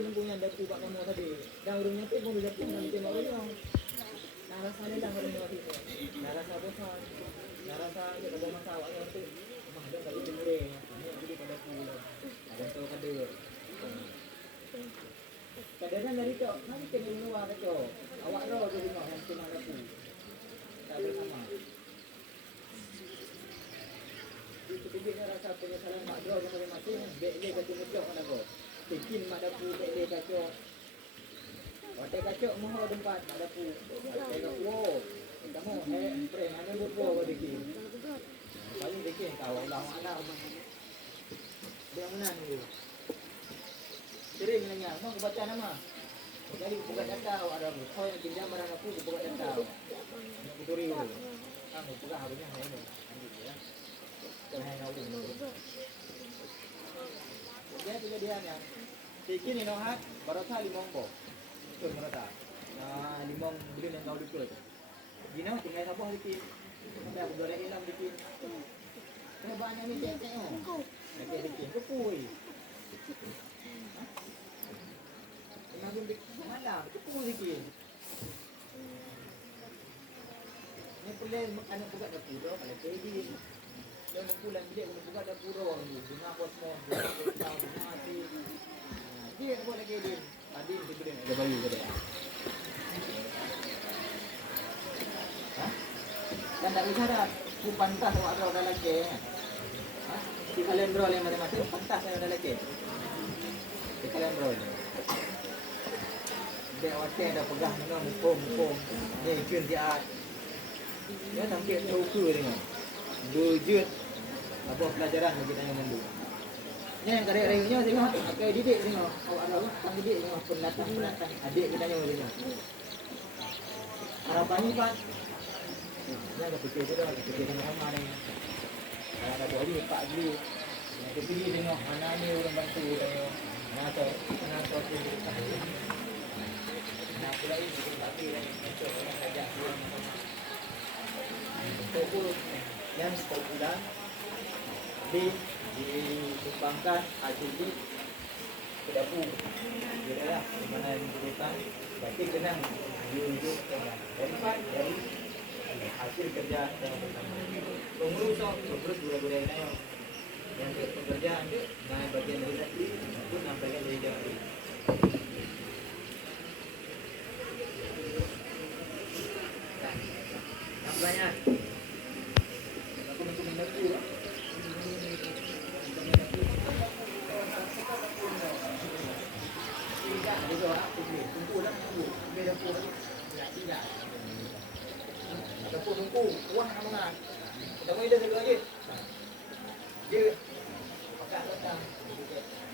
nunggu yang dah ubah kamu tadi. Dah urungnya tu pun dah pun nanti mau urung. Narasa ni dah urung lagi. Narasa bosan. Narasa dia ada masalah yang tu. Mah dah bagi dimure. Ini jadi pada pulang. Ada tu kada. Kadang dari tu, nanti kena luar tu. Awak roh tu tengok nanti mana tu. Tak bersama. Jadi rasa penyesalan mak draw yang masing-masing. Bek dia kata mudah kan aku. Bikin mak dapu bek dia kacau. Watai kacau mahu tempat mak dapu. Watai kacau. Wow. Kamu pray mana buat kau bikin. Paling bikin kau Allah Allah. Dia mana ni? Sering nanya, mau baca nama. Jadi buka data ada kau yang pinjam barang aku buka data. Nak beri dulu. Kamu buka harusnya ini. Ya. Jangan tahu dulu. Dia kejadiannya. Bikin ini hat barasa limong bo. Betul merata. Nah, limong beli yang kau betul. Gino tinggal sabah bikin. Sampai aku goreng hilang bikin. Hebatnya ni dia tengok. Nak bikin kupui. Namun mana itu bikin. Ni boleh anak buka dapur kalau jadi. Dia pulang dia buka dapur ni. Bunga pot mau, bunga mati. Dia buat lagi dia. Tadi dia beli ada bayi dia. Ha? Dan tak bisa dah. Ku pantas awak ada lagi. Ha? Di kalendro yang masing-masing pantas ada lagi. Di kalendro ni. Dia waktu dah pegang mana mumpung. Ni jun dia. Dia sampai uku tengok. Bujut apa pelajaran bagi tanya mandu. Ni yang karya-karyanya tengok. Pakai didik tengok. Awak ada apa? Tang didik tengok. Pendatang. Adik kita tanya tengok. Harapan ni Pak. Dia dah fikir je dah. Fikir dengan ramah ni. Kalau ada beli, Pak beli. Dia pilih tengok. Mana ni orang bantu tengok. Mana tu Nah, pula ini tapi untuk orang ajak pulang untuk yang setiap bulan disumbangkan hasil ke dapur. Jadi lah di mana yang dibutuhkan berarti kena diunjuk dari hasil kerja yang bersama. Pengurus gula-gula yang pekerjaan naik bagian dari tadi itu nampaknya dari jari. Banyak. Aku masuk mendaki lah. Tidak, ada dua. Tunggu lah, tunggu. Biar dapur. Tidak. Dapur tunggu. Kuah nak menang. Kita mahu dia segala lagi. Dia pakai datang.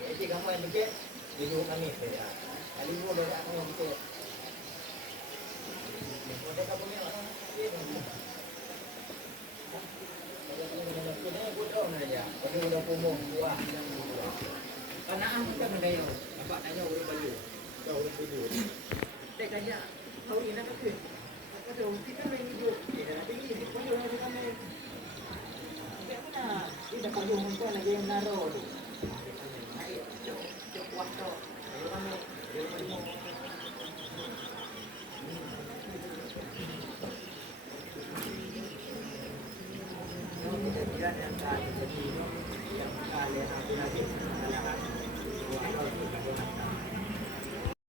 Jadi kamu yang bikin, dia dulu kami. Kali dulu dia kamu yang bikin. Mereka punya orang. Kalau udah pomong buah yang buah. Kanaan kita mendayo. Nampak tanya orang Bayu. Kau orang Bayu. Dek tanya, tahu ini nak apa? Kata kita main hidup. Dia nak tinggi di pojok orang ramai. Dia mana? Dia dah pojok orang lagi yang naruh tu.